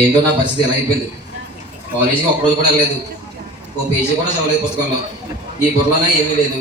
ఏంటో నా పరిస్థితి ఎలా అయిపోయింది. కాలేజీకి ఒక్కరోజు కూడా వెళ్ళలేదు, ఓ పేజీ కూడా చదవలేదు పుస్తకంలో. ఈ బుర్రలోనే ఏమీ లేదు.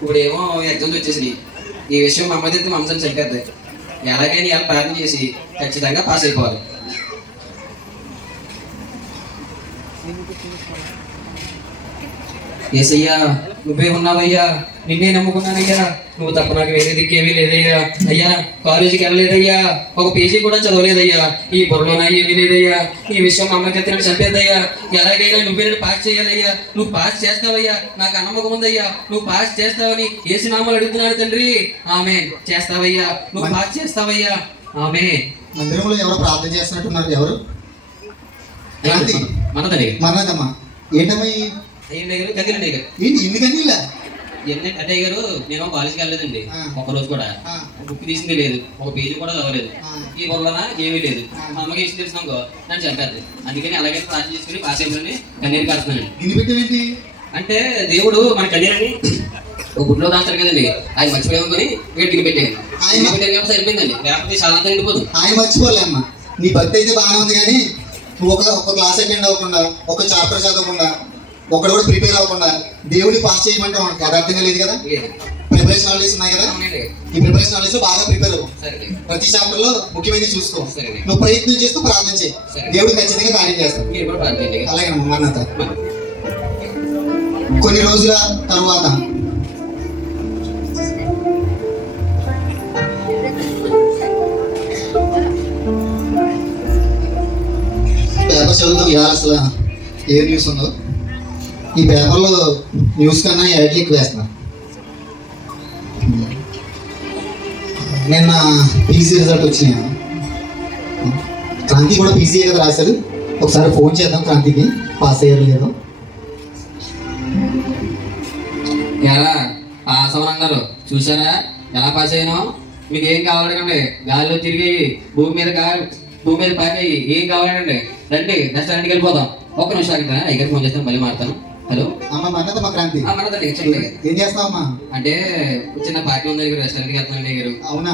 ఇప్పుడు ఏమో ఎగ్జామ్స్ వచ్చేసినాయి. ఈ విషయం మా అమ్మ తెలిస్తే మా అమ్మని చంపేద్ది. ఎలాగైనా ఇలా ప్రార్థన చేసి ఖచ్చితంగా పాస్ అయిపోవాలి. ఏసయ్యా, నువ్వే ఉన్నావయ్యా, నిన్నే నమ్ముకున్నానయ్యా, నువ్వు తప్ప నాకు వేరే దిక్కేమీ లేదయ్యా. అయ్యా, కాలేజీకి వెళ్ళలేదయ్యా, ఒక పేజీ కూడా చదవలేదయ్యా, ఈ బుర్రలోనా ఏమీ లేదయ్యా. ఈ విషయం మా అమ్మకి ఎత్తినట్టు చంపేద్దయ్యా. ఎలాగైనా నువ్వే నేను పాస్ చేయాలయ్యా. నువ్వు పాస్ చేస్తావయ్యా, నాకు నమ్మకం ఉందయ్యా. నువ్వు పాస్ చేస్తావని యేసునామములో అడుగుతున్నాను తండ్రి. ఆమేన్. చేస్తావయ్యా, నువ్వు పాస్ చేస్తావయ్యా. ఆమేన్. మందిరంలో ఎవరో ప్రార్థన చేస్తున్నట్టున్నారు. ఎవరు? మనదమ్మా. ఏంటమ్మా అంటే గారు నేను కాలేజీకి వెళ్ళలేదండి, ఒక రోజు కూడా బుక్ తీసింది లేదు, ఒక పేజీ కూడా చదవలేదు. ఈ వల్ల ఏమీ లేదు. మా అమ్మకి ఇష్టం తెలిసినాకో నన్ను చంపేది. అందుకని అలాగే ప్రార్థన చేసుకుని పాస్ అయిపోయి కన్నీరు కాస్తున్నానండి. అంటే దేవుడు మన కన్నీరని ఒక గుడ్లో దాస్తాడు కదండి, ఆయన మర్చిపోయామని ఇక్కడ గిరి పెట్టాను. సరిపోయిందండి, లేకపోతే చాలా నిండిపోదు. ఆయన మర్చిపోలే అమ్మా. నీ భక్తి అయితే బాగానే ఉంది, కానీ నువ్వు ఒక క్లాస్ అటెండ్ అవ్వకుండా, ఒక చాప్టర్ చదవకుండా, ఒకటి కూడా ప్రిపేర్ అవ్వకుండా దేవుడిని పాస్ చేయమంటాం యథార్థంగా లేదు కదా. ప్రిపరేషన్ హాలిడేస్ ఉన్నాయి కదా, ఈ ప్రిపరేషన్ హాలిడేస్ బాగా ప్రిపేర్ అవ్వు. ప్రతి చాప్టర్ లో ముఖ్యమైన చూసుకో. నువ్వు ప్రయత్నం చేస్తూ ప్రార్థన చేయి, దేవుడు ఖచ్చితంగా కార్యం చేస్తాడు. అలాగే మాన్యత. కొన్ని రోజుల తర్వాత పేపర్ చదువుతాం, ఇవాళ అసలు ఏ న్యూస్ ఉందో. ఈ పేపర్లో న్యూస్ కన్నా యాడ్లు ఎక్కువ వేస్తున్నా. నిన్న పీసీ రిజల్ట్ వచ్చినాయి. క్రాంతి కూడా పీసీ కదా రాశారు. ఒకసారి ఫోన్ చేద్దాం క్రాంతికి, పాస్ అయ్యారు లేదు. ఎలా పాస్ అవ్వనన్నారు చూసారా, ఎలా పాస్ అయ్యానో. మీకు ఏం కావాలండి, గాలిలో తిరిగి భూమి మీద పాకాయి, ఏం కావాలండి రండి, రెస్టారెంట్కి వెళ్ళిపోదాం. ఒక్క నిమిషం ఆగితే అయ్యగారికి ఫోన్ చేస్తాను, మళ్ళీ మారుతాను. హలో అమ్మ, మన్నదమ్మా క్రాంతి. ఏం చేస్తావమ్మా? అంటే చిన్న పార్టీ ఉంది, రెస్టారెంట్కి వెళ్తానండి గారు. అవునా?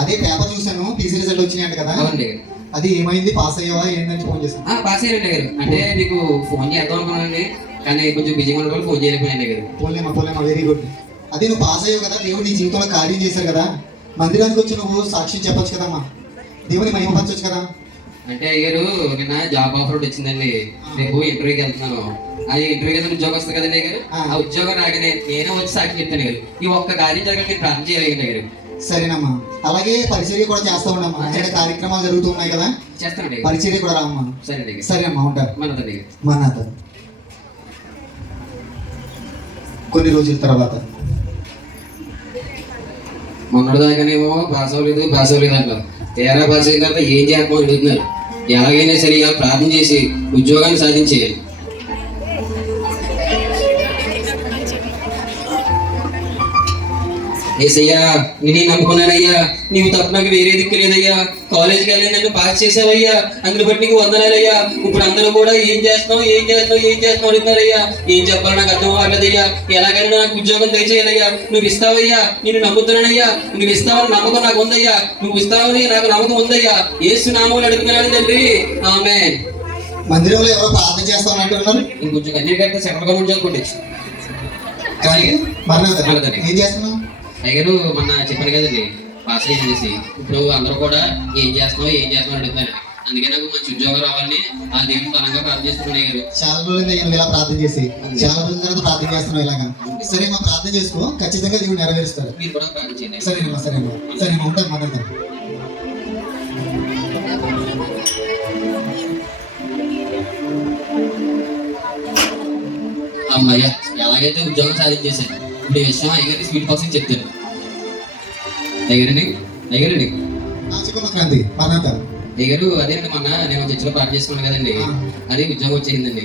అదే పేపర్ చూసాను, పీసీ రిజల్ట్ వచ్చినాయంట కదా. అవునండి. అది ఏమైంది, పాస్ అయ్యావా ఏంటని ఫోన్ చేస్తాను. పాస్ అయ్యారండి గారు. అంటే మీకు ఫోన్ చేద్దాం అనుకున్నానండి, కానీ కొంచెం బిజీగా ఉన్న ఫోన్ చేయలేకపోయాను గారు. పోలేమా, వెరీ గుడ్. అదే నువ్వు పాస్ అయ్యావు కదా, దేవుడు నీ జీవితంలో కార్యం చేశారు కదా. మందిరానికి వచ్చి నువ్వు సాక్షి చెప్పొచ్చు కదమ్మా, దేవుని మహిమపరచొచ్చు కదా. అంటే అయ్యారు, నిన్న జాబ్ ఆఫర్ ఒకటి వచ్చిందండి, రేపు ఇంటర్వ్యూకి వెళ్తున్నాను. అది ఇంటర్వ్యూకి వెళ్తే ఉద్యోగం వస్తుంది కదండి గారు. ఆ ఉద్యోగం రాగానే నేనే వచ్చి సాక్షి చెప్తాను గారు. ఈ ఒక్క కార్యం జరగాలి, మీరు ప్రార్థన చేయాలి గారు. సరేనమ్మా. అలాగే పరిచర్య కూడా చేస్తా ఉండమ్మా, అక్కడ కార్యక్రమాలు జరుగుతున్నాయి కదా, చేస్తానండి. పరిచర్య కూడా రామ్మా. సరేనమ్మా, ఉంటారు. మన్నత. కొన్ని రోజుల తర్వాత మొన్నటిదాకానేమో పాస్ అవ్వలేదు అంటారు. తేరా పాస్ అయిన తర్వాత ఏం చేద్దామని అడుగుతున్నారు. ఎలాగైనా సరే ఇలా ప్రార్థన చేసి ఉద్యోగాన్ని సాధించేయాలి. ఏసయ్యా, నేను నమ్ముకున్నానయ్యా, నీవు తప్ప నాకు వేరే దిక్కు లేదయ్యా. కాలేజీకి వెళ్ళి నన్ను పాస్ చేసావయ్యా, అందుని బట్టి నీకు వందనాలయ్యా. ఇప్పుడు అందరూ కూడా ఏం చేస్తున్నావు అడుగుతున్నారయ్యా. ఏం చెప్పాలో నాకు అర్థం అవ్వలేదయ్యా. ఎలాగైనా నాకు ఉద్యోగం దయచేయాలయ్యా. నువ్వు ఇస్తావయ్యా, నేను నమ్ముతున్నానయ్యా. నువ్వు ఇస్తావని నమ్మకం నాకు ఉందయ్యా. నువ్వు ఇస్తావని నాకు నమ్మకం ఉందయ్యా. యేసు నామములో అడుగుతున్నాను తండ్రి. ఆమేన్. మందిరంలో ఎవరో ప్రార్థన చేస్తామని అంటున్నారు. ఇంకొంచెం కన్నీరు కడితే సెకండ్ గవర్నమెంట్ చదువుకోండి. ఏం చేస్తున్నావు అయ్యారు? మొన్న చెప్పాను కదండి, పాస్ అయ్యేసి ఇప్పుడు అందరూ కూడా ఏం చేస్తున్నావు అడుగుతారు. అందుకే నాకు మంచి ఉద్యోగం రావాలని ఆ దేవుని బలంగా ప్రార్థన చేస్తున్నాడు గారు. చాలా రోజులు ఇలా ప్రార్థన చేసి, చాలా రోజుల తర్వాత ప్రార్థన చేస్తున్నావు ఇలాగా. సరే మా ప్రార్థన చేసుకో, ఖచ్చితంగా దేవుడు నెరవేరుస్తారు. మీరు కూడా ప్రార్థన చేయండి. సరేనమ్మా ఉంటాను. మాట్లాడతాను. అమ్మయ్య, ఎలాగైతే ఉద్యోగం సాధించేశాను. ఇప్పుడు ఈ విషయం అయ్యగారికి స్వీట్ బాక్స్ చెప్తాను. అయ్యారండి క్రాంతి. అయ్యారు, అదేంటి మొన్న నేను చర్చిలో పాట చేసుకున్నాను కదండి, అది ఉద్యోగం వచ్చేసిందండి.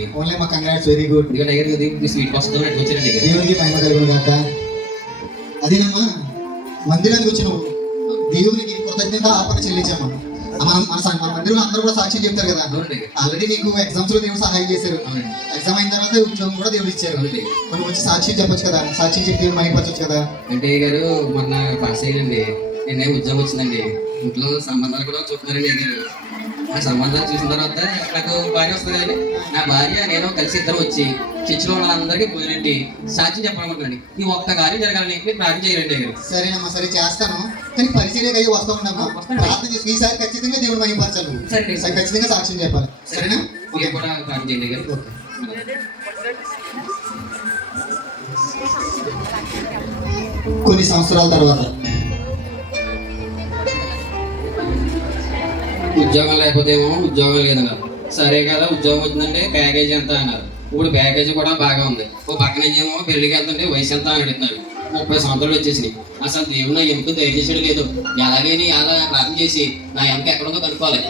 Very good. ఇదిగో అయ్యారు స్వీట్ బాక్స్ తో వచ్చారండి. దేవునికి మహిమ కలుగును గాక. అదేనమ్మా, మందిరానికి వచ్చి నువ్వు దేవునికి కృతజ్ఞత అర్పణ చెల్లించమ్మా. మన మందిరంలో అందరూ కూడా సాక్ష్యం చెప్తారు కదా. ఆల్రెడీ నీకు ఎగ్జామ్స్ లో దేవుడు సహాయం చేశారు. ఎగ్జామ్ అయిన తర్వాత ఉద్యోగం కూడా దేవుడు ఇచ్చారు. మనం వచ్చి సాక్ష్యం చెప్పొచ్చు కదా, సాక్ష్యం చెప్పి దేవుడు మహిమపరచొచ్చు కదా. అంటే గారు మొన్న పాస్ అయ్యండి, నేనే ఉద్యోగం వచ్చిందండి. ఇంట్లో సంబంధాలు కూడా చూస్తున్నారండి గారు. ఆ సంబంధాన్ని చూసిన తర్వాత నాకు భార్య వస్తుంది కానీ నా భార్య నేను కలిసి ఇద్దరు వచ్చి చర్చిలో ఉన్న అందరికీ భోజనండి సాక్ష్యం చెప్పాలనుకుంటున్నాను. ఈ ఒక్క కార్యం జరగాలని మీరు ప్రార్థన చేయండి గారు. సరేనమ్మా, సరే చేస్తాను. కానీ పరిచర్యకు అయ్యి వస్తూ ఉండమ్మా, ప్రార్థన చేసి ఈసారి ఖచ్చితంగా దేవుడు మహిమపరచాలి. సరే సరే, ఖచ్చితంగా సాక్ష్యం చెప్పాలి. సరేనా? మీరు కూడా ప్రార్థన చేయండి గారు. కొన్ని సంవత్సరాల తర్వాత ఉద్యోగం లేకపోతే ఏమో ఉద్యోగం లేదన్నారు. సరే కదా ఉద్యోగం వచ్చిందంటే ప్యాకేజీ ఎంత అన్నారు. ఇప్పుడు ప్యాకేజీ కూడా బాగా ఉంది. ఓ పక్కన ఏమో పెళ్లికి వెళ్తుంటే వయసు ఎంత అని అడుగుతున్నారు. 30 సంవత్సరాలు వచ్చేసినాయి. అసలు దేవుడు నా ఎముక దయచేసాడు లేదు. ఎలాగైనా అలా ప్రార్థన చేసి నా ఎముక ఎక్కడుందో కనుక్కోవాలి.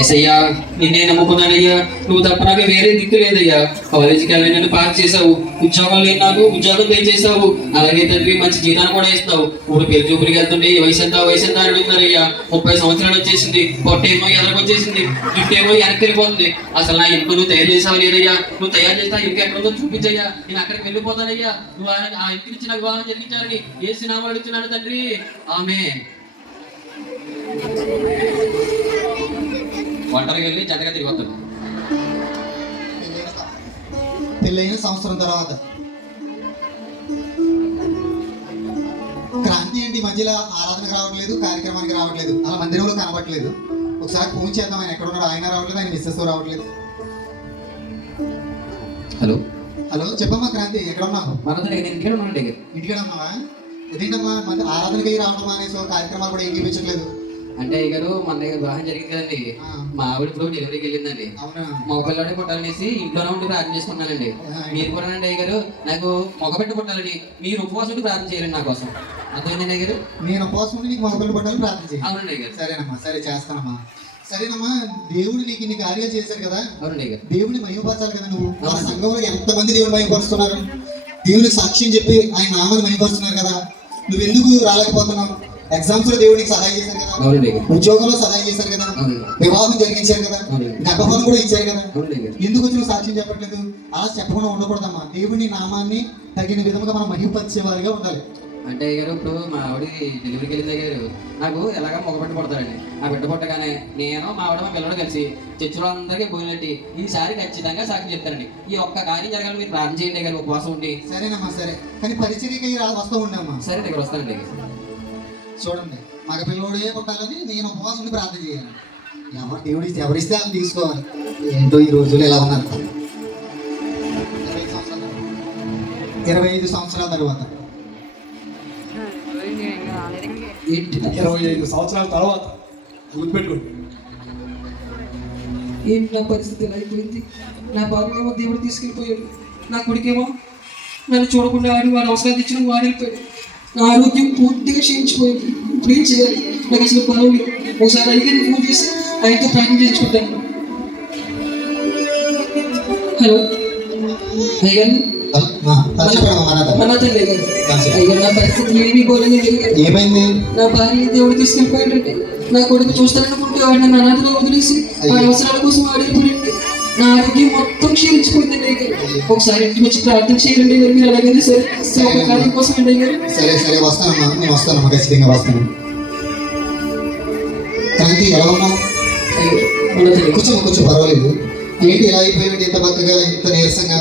ఏసయ్యా, నిన్నే నమ్ముకున్నానయ్యా, నువ్వు తప్ప నాకు వేరే దిక్కు లేదయ్యా. కాలేజీకి వెళ్ళి నన్ను పాస్ చేసావు, ఉద్యోగం లేని నాకు ఉద్యోగం దయచేసావు, అలాగే తండ్రి మంచి జీతాన్ని కూడా ఇస్తావు. ఇప్పుడు పెళ్లి చూపులకి వెళ్తుంటే వయసు ఎంత అని అడుగుతున్నారయ్యా. 30 సంవత్సరాలు వచ్చేసింది, పొట్టేమో ఎదరకొచ్చేసింది, జుట్టేమో వెనక్కి వెళ్ళిపోతుంది. అసలు నా ఇంట్లో నువ్వు తయారు చేసావు లేదయ్యా. నువ్వు తయారు చేస్తా ఇంక ఎక్కడో చూపించయ్యా, నేను అక్కడికి వెళ్ళిపోతానయ్యా. నువ్వు ఆ ఇంటి నుంచి నాకు వివాహం జరిగించాలని ఏ సినిమా అడుగుతున్నాను తండ్రి. ఆమె ఒంటరికి వెళ్ళి జంటగా తిరిగి వస్తాను. పెళ్ళైన సంవత్సరం తర్వాత క్రాంతి ఏంటి మధ్యలో ఆరాధనకు రావట్లేదు, కార్యక్రమానికి రావట్లేదు, అలా మందిరంలో కనబట్టలేదు. ఒకసారి ఫోన్ చేద్దాం, ఆయన ఎక్కడ ఉన్నాడు. ఆయన రావట్లేదు, ఆయన మిస్సెస్ రావట్లేదు. హలో హలో, చెప్పమ్మా క్రాంతి, ఎక్కడ ఉన్నావు? ఇంటికి ఉన్నానండి. ఇంటికాడ ఉన్నావా? ఏంటమ్మా మంది ఆరాధనకి రావడం అనేసి కార్యక్రమాలు కూడా ఏం చూపించట్లేదు. అంటే గారు మన దగ్గర వివాహం జరిగింది కదండి. మా ఆవిడ ఇప్పుడు డెలివరీకి వెళ్ళిందండి. మగ పిల్లడే పుట్టాలనేసి ఇంట్లోనే ఉండి ప్రార్థన చేసుకున్నానండి. మీరు కూడా అండి అయ్యారు నాకు మగబిడ్డ పుట్టాలని మీరు ఉపవాసం ఉండి ప్రార్థన చేయాలండి నా కోసం. అర్థమైందండి అయ్యారు? నేను ఉపవాసం ఉండి నీకు మగపిల్ల పుట్టాలని ప్రార్థన చేయాలి. అవునండి అయ్యారు. సరేనమ్మా, సరే చేస్తానమ్మా. సరేనమ్మా, దేవుడు నీకు ఇన్ని కార్యాలు చేశారు కదా. అవునండి అయ్యారు. దేవుడిని మహిమపరచాలి కదా. నువ్వు మన సంఘంలో ఎంతమంది దేవుడు మహిమపరుస్తున్నారు, దేవునికి సాక్ష్యం చెప్పి ఆయన నామాన్ని మహిమపరుస్తున్నారు కదా. నువ్వు ఎందుకు రాలేకపోతున్నావు? ఎగ్జామ్స్ లో దేవుడికి సహాయం చేశారు కదా, ఉద్యోగంలో సహాయం చేశారు కదా, వివాహం జరిగించారు కదా, గర్భఫలం కూడా ఇచ్చారు కదా. ఎందుకు వచ్చి నువ్వు సాక్ష్యం చెప్పట్లేదు? అలా చెప్పకుండా ఉండకూడదమ్మా. దేవుని నామాన్ని తగిన విధంగా మనం మహిమపరిచే వారిగా ఉండాలి. అంటే గారు ఇప్పుడు మా ఆవిడ డెలివరీకి వెళ్ళింది గారు నాకు ఎలాగ మగబిడ్డ పుడతారండి. ఆ బిడ్డ పుట్టగానే నేను మా ఆవిడ మా పిల్లలు కలిసి చర్చిలో అందరికీ భోజనట్టి ఈసారి ఖచ్చితంగా సాక్షి చెప్తారండి. ఈ ఒక్క కార్యం జరగాలి, మీరు ప్రార్థన చేయండి గారు, ఉపవాసం ఉండి. సరేనమ్మా, సరే. కానీ పరిచర్యకి వస్తూ ఉండమ్మా. సరే దగ్గర వస్తానండి. చూడండి, మగ పిల్లోడే పుట్టాలని నేను ఉపవాసం ఉండి ప్రార్థన చేయాలి. ఎవరిస్తే వాళ్ళు తీసుకోవాలి. ఏంటో ఈ రోజులు ఎలా ఉన్నారు. 25 సంవత్సరాల తర్వాత 25 సంవత్సరాల తర్వాత గుర్తుపెట్టుకోండి. ఏంటి నా పరిస్థితి ఎలా అయిపోయింది? నా భార్యనేమో దేవుడు తీసుకెళ్ళిపోయాడు, నా కొడుకేమో నన్ను చూడకుండా ఆడి వాడు అవసరాలు తెచ్చిన వాడు వెళ్ళిపోయాడు. నా ఆరోగ్యం పూర్తిగా క్షీణించిపోయింది. ఇప్పుడు ఏం చేయాలి? నాకు అసలు బలం లేదు. ఒకసారి అడిగి ఫోన్ చేసి ఆయనతో ప్రయత్నం చేయించుకుంటాను. హలో అయ్యారు, నా పరిస్థితి ఏమీ పోలేదు. ఏమైంది? నా భార్య దేవుడు తీసుకెళ్ళిపోయాడంటే నా కొడుకు చూస్తాననుకుంటే వాడు నన్ను అనాథలో వదిలేసి వాడి అవసరాల కోసం వాడిపోయింది. నా ఆరోగ్యం మొత్తం క్షీణించిపోయిందండి. ఒకసారి ఇంటికి వచ్చి ప్రార్థన చేయండి గారు. మీరు అలాగే సరే ఒక కార్యం కోసం అండి గారు. సరే సరే, వస్తానమ్మా, నేను వస్తానమ్మా, ఖచ్చితంగా వస్తాను. క్రాంతి, ఎలా ఉన్నావు? కొంచెం పర్వాలేదు. ఏంటి ఎలా అయిపోయింది? ఎంత బక్కగా, ఎంత నీరసంగా?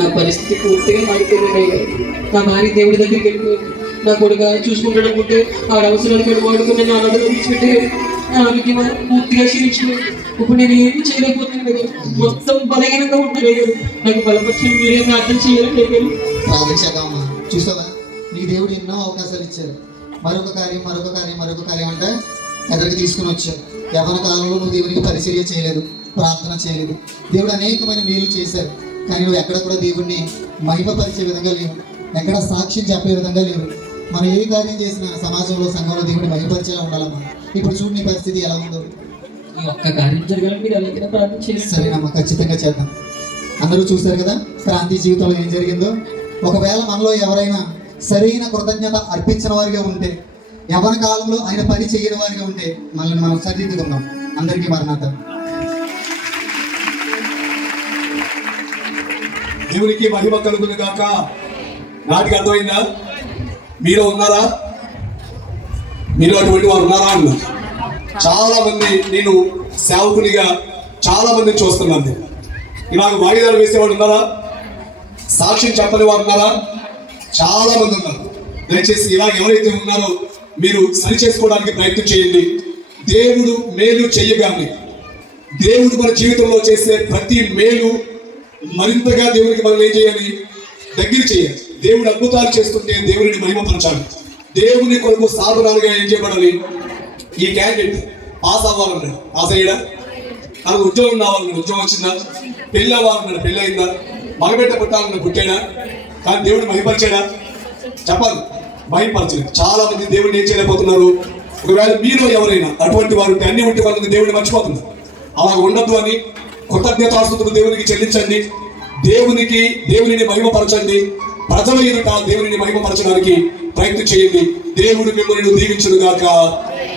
నా పరిస్థితి పూర్తిగా మారిపోయింది. నా భార్య దేవుడి దగ్గరికి వెళ్ళిపోయింది. నా కొడుకు చూసుకుంటాడు అనుకుంటే ఆడ అవసరానికి వాడుకుని నా అన్నదలో విడిచిపెట్టాడు. నా ఆరోగ్యం పూర్తిగా క్షీణించిపోయింది. ఇప్పుడు నేను ఏమి చేయలేకపోతున్నాను కదా, మొత్తం బలహీనంగా ఉంటుంది కదా. నాకు బలపక్షం మీరే ప్రార్థన చేయాలి కదా. ప్రార్థన చేద్దామమ్మా. చూసావా, నీకు దేవుడు ఎన్నో అవకాశాలు ఇచ్చారు. మరొక కార్యం అంటే ఎదురుకి తీసుకుని వచ్చారు. యవ్వన కాలంలో నువ్వు దేవునికి పరిచర్య చేయలేదు, ప్రార్థన చేయలేదు. దేవుడు అనేకమైన మేలు చేశారు, కానీ నువ్వు ఎక్కడ కూడా దేవుడిని మహిమపరిచే విధంగా లేవు, ఎక్కడ సాక్ష్యం చెప్పే విధంగా లేవు. మనం ఏ కార్యం చేసినా సమాజంలో, సంఘంలో దేవుడిని మహిమపరిచేలా ఉండాలమ్మా. ఇప్పుడు చూడు నీ పరిస్థితి ఎలా ఉందో. ఈ ఒక్క కార్యం జరగాలని మీరు అలాగే ప్రార్థన చేయాలి. సరేనమ్మా, ఖచ్చితంగా చేద్దాం. అందరూ చూశారు కదా క్రాంతి జీవితంలో ఏం జరిగిందో. ఒకవేళ మనలో ఎవరైనా సరైన కృతజ్ఞత అర్పించిన వారిగా ఉంటే, యవ్వన కాలంలో ఆయన పని చేయని వారిగా ఉంటే మనల్ని మనం సరిదిద్దుకుందాం. అందరికీ మరణాత. దేవునికి మహిమ కలుగును గాక. నాటికి అర్థమైందా? మీలో ఉన్నారా? మీరు అటువంటి వారు ఉన్నారా అన్నారు. చాలా మంది నేను సేవకునిగా చాలా మందిని చూస్తున్నాను నేను. ఇలాగ వాయిదాలు వేసేవాడు ఉన్నారా? సాక్ష్యం చెప్పని వారు ఉన్నారా? చాలా మంది ఉన్నారు. దయచేసి ఇలాగ ఎవరైతే ఉన్నారో మీరు సరి చేసుకోవడానికి ప్రయత్నం చేయండి. దేవుడు మేలు చెయ్యగానే దేవుడు మన జీవితంలో చేసే ప్రతి మేలు మరింతగా దేవునికి మనం ఏం చేయాలి? దగ్గర చేయాలి. దేవుడు అద్భుతాలు చేస్తుంటే దేవుడిని మహిమపరచాలి. దేవుని కొరకు సాధనాలుగా ఏం చేయబడాలి? ఈ క్యాండిడేట్ పాస్ అవ్వాలన్నాడు, పాస్ అయ్యాడా? నాకు ఉద్యోగం రావాలన్నాడు, ఉద్యోగం వచ్చిందా? పెళ్ళి అవ్వాలన్నాడు, పెళ్ళి అయిందా? మగబెట్ట పుట్టాలన్నాడు, పుట్టాడా? కానీ దేవుడిని మహిమపరిచాడా? చెప్పాలి, మహిమపరచలేదు. చాలా మంది దేవుడిని ఏం చేయలేకపోతున్నారు. ఒకవేళ మీలో ఎవరైనా అటువంటి వారు ఉంటే అన్ని ఉంటే వాళ్ళని దేవుడిని మర్చిపోతున్నారు. అలా ఉండద్దు అని కృతజ్ఞతాస్తుతులు దేవునికి చెల్లించండి. దేవునిని మహిమపరచండి. ప్రజల ఎదుట దేవునిని మహిమపరచడానికి ప్రయత్నం చేయండి. దేవుడు మిమ్మల్ని దీవించును గాక.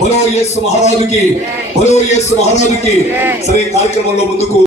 బలో యేసు మహారాజుకి, బలో యేసు మహారాజుకి. సరే, కార్యక్రమంలో ముందుకు